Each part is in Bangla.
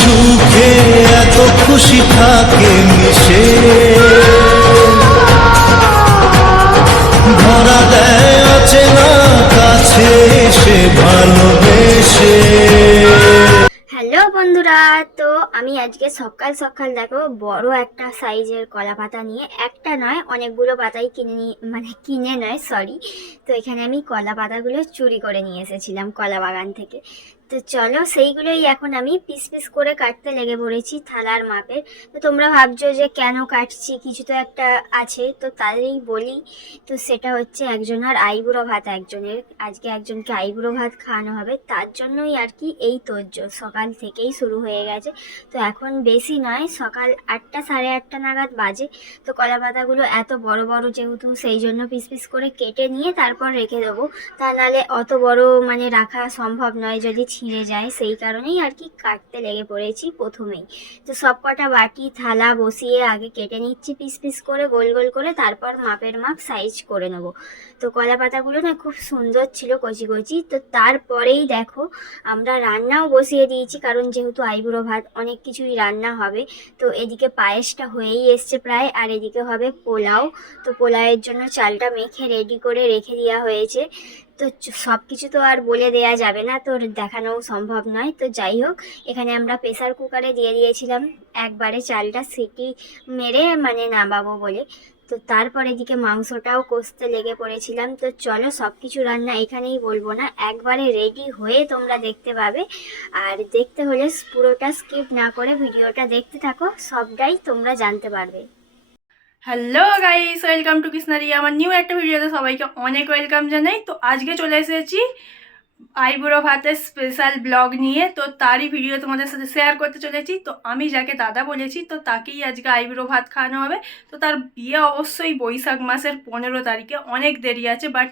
সুখে এত খুশি থাকে মিশে। ধরা দেয় অচেনা কাছে সে ভালোবেসে। হ্যালো বন্ধুরা, তো আমি আজকে সকাল সকাল দেখো, বড় একটা সাইজের কলা পাতা নিয়ে, একটা নয়, অনেকগুলো পাতাই কিনে নিয়ে মানে কিনে নয় সরি তো এখানে আমি কলা পাতাগুলো চুরি করে নিয়ে এসেছিলাম কলা বাগান থেকে। তো চলো, সেইগুলোই এখন আমি পিস পিস করে কাটতে লেগে পড়েছি থালার মাপের তো তোমরা ভাবছ যে কেন কাটছি? কিছু তো একটা আছে, তো তাদেরই বলি। তো সেটা হচ্ছে একজনের আইবুড়ো ভাত একজনের। আজকে একজনকে আইবুড়ো ভাত খাওয়ানো হবে, তার জন্যই আর কি এই তোজ্জোর সকাল থেকেই শুরু হয়ে গেছে। তো এখন বেশি নয়, সকাল আটটা সাড়ে আটটা নাগাদ বাজে। তো কলা পাতাগুলো এত বড় বড় যেহেতু, সেই জন্য পিস পিস করে কেটে নিয়ে তারপর রেখে দেবো। তা নাহলে অত বড় মানে রাখা সম্ভব নয় যদি ছিঁড়ে যায়, সেই কারণেই আর কি কাটতে লেগে পড়েছি প্রথমেই। তো সব কটা বাটি, থালা বসিয়ে আগে কেটে নিচ্ছি পিস পিস করে, গোল গোল করে, তারপর মাপের মাপ সাইজ করে নেব। তো কলা পাতাগুলো না খুব সুন্দর ছিল কচি কচি। তো তারপরেই দেখো, আমরা রান্নাও বসিয়ে দিয়েছি, কারণ যেহেতু আইবুড়ো ভাত অনেক কিছুই রান্না হবে, তো এদিকে পায়েসটা হয়েই এসছে প্রায়, আর এদিকে হবে পোলাও। তো পোলাওয়ের জন্য চালটা মেখে রেডি করে রেখে দেওয়া হয়েছে। তো সব কিছু তো আর বলে দেয়া যাবে না তো দেখানোও সম্ভব নয়। তো যাই হোক, এখানে আমরা প্রেসার কুকারে দিয়ে দিয়েছিলাম। একবারে চালটা সিটি মেরে মানে নামাবো বলে। তো তারপর এদিকে মাংসটাও কষতে লেগে পড়েছিলাম। তো চলো সব কিছু রান্না এখানেই বলব না, একবারে রেডি হয়ে তোমরা দেখতে পাবে। আর দেখতে হলে পুরোটা স্কিপ না করে ভিডিওটা দেখতে থাকো, সবটাই তোমরা জানতে পারবে। হ্যালো গাইস ওয়েলকাম টু কৃষ্ণারি আমার নিউ একটা ভিডিওতে সবাইকে অনেক ওয়েলকাম জানাই। তো আজকে চলে এসেছি আইবুড়ো ভাতের স্পেশাল ব্লগ নিয়ে। তো তারই ভিডিও তোমাদের সাথে শেয়ার করতে চলেছি। তো আমি যাকে দাদা বলেছি, তো তাকেই আজকে আইবুড়ো ভাত খাওয়ানো হবে। তো তার বিয়ে অবশ্যই বৈশাখ মাসের পনেরো তারিখে, অনেক দেরি আছে বাট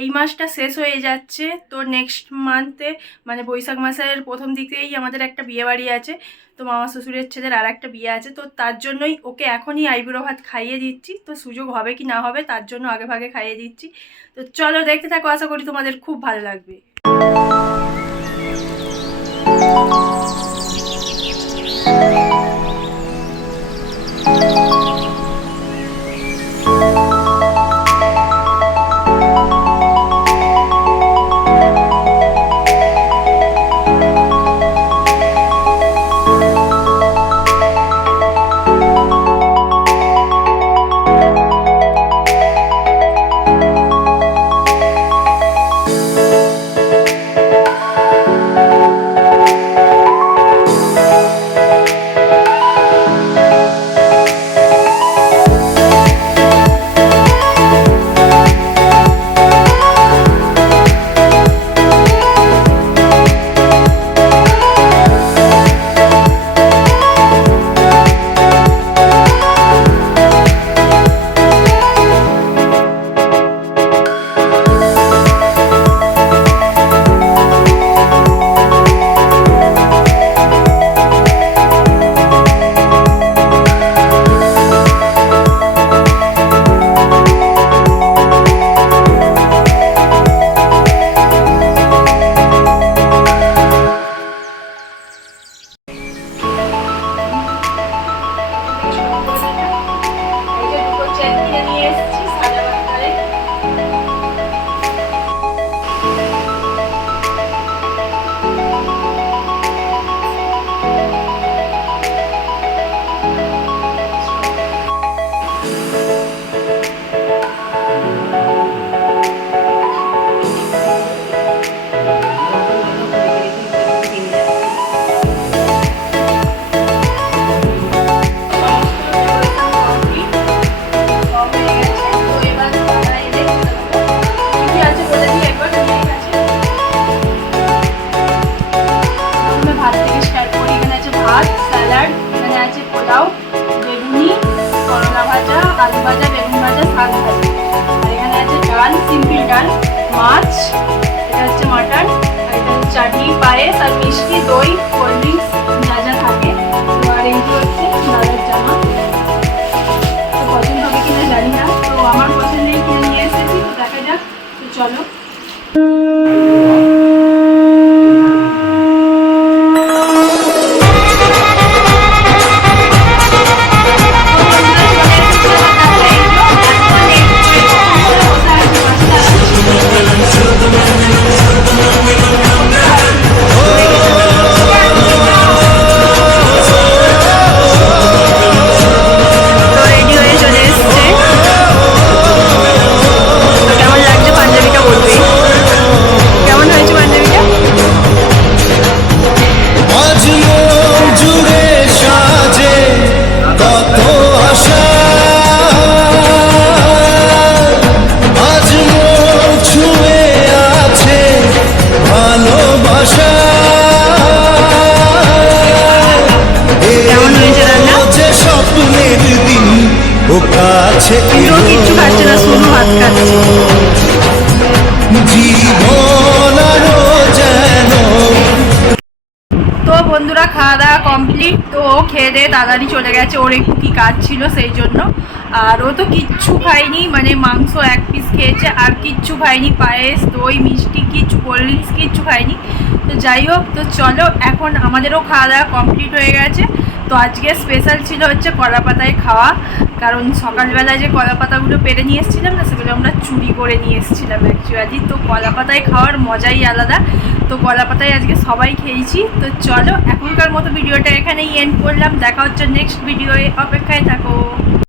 এই মাসটা শেষ হয়ে যাচ্ছে। তো নেক্সট মান্থে মানে বৈশাখ মাসের প্রথম দিকেই আমাদের একটা বিয়ে বাড়ি আছে। তো মামা শ্বশুরের ছেলের আর একটা বিয়ে আছে। তো তার জন্যই ওকে এখনই আইবুড়ো ভাত খাইয়ে দিচ্ছি। তো সুযোগ হবে কি না হবে তার জন্য আগে ভাগে খাইয়ে দিচ্ছি। তো চলো দেখতে থাকো, আশা করি তোমাদের খুব ভালো লাগবে। পোলাও, বেগুনি, করলা ভাজা, আলু ভাজা, বেগুন ভাজা শাক ভাজা। এখানে আছে ডাল, সিম্পল ডাল, মাছ, এটা হচ্ছে মাটন আর এটা চাটনি, পায়েস, আর মিষ্টি, দই, কোল্ড ড্রিঙ্কস, যা যা থাকে। আর এইগুলো হচ্ছে দাদার জামা। পছন্দ হবে কিনা জানি না। তো আমার পছন্দেই কিনে নিয়ে এসেছি, দেখা যাক। তো চলো। ইন্দ্র কিচ্ছু খাচ্ছে না সোনু ভাত খাচ্ছে তো বন্ধুরা খাওয়া দাওয়া কমপ্লিট তো ও খেয়ে দিয়ে তাড়াতাড়ি চলে গেছে ওর একটু কি কাজ ছিল সেই জন্য। আর ও তো কিচ্ছু খায়নি মানে মাংস এক পিস খেয়েছে আর কিচ্ছু খায়নি পায়েস দই মিষ্টি কিচ্ছু কোল্ড ড্রিঙ্কস কিচ্ছু খায়নি। তো যাই হোক তো চলো এখন আমাদেরও খাওয়া দাওয়া কমপ্লিট হয়ে গেছে। তো আজকে স্পেশাল ছিল হচ্ছে কলা পাতায় খাওয়া। কারণ সকালবেলায় যে কলা পাতাগুলো পেরে নিয়ে এসেছিলাম না, সেগুলো আমরা চুরি করে নিয়ে এসেছিলাম অ্যাকচুয়ালি তো কলা পাতায় খাওয়ার মজাই আলাদা। তো কলা পাতায় আজকে সবাই খেয়েছি। তো চলো, এখনকার মতো ভিডিওটা এখানেই এন্ড করলাম। দেখা হচ্ছে নেক্সট ভিডিওয়ে অপেক্ষায় থাকো।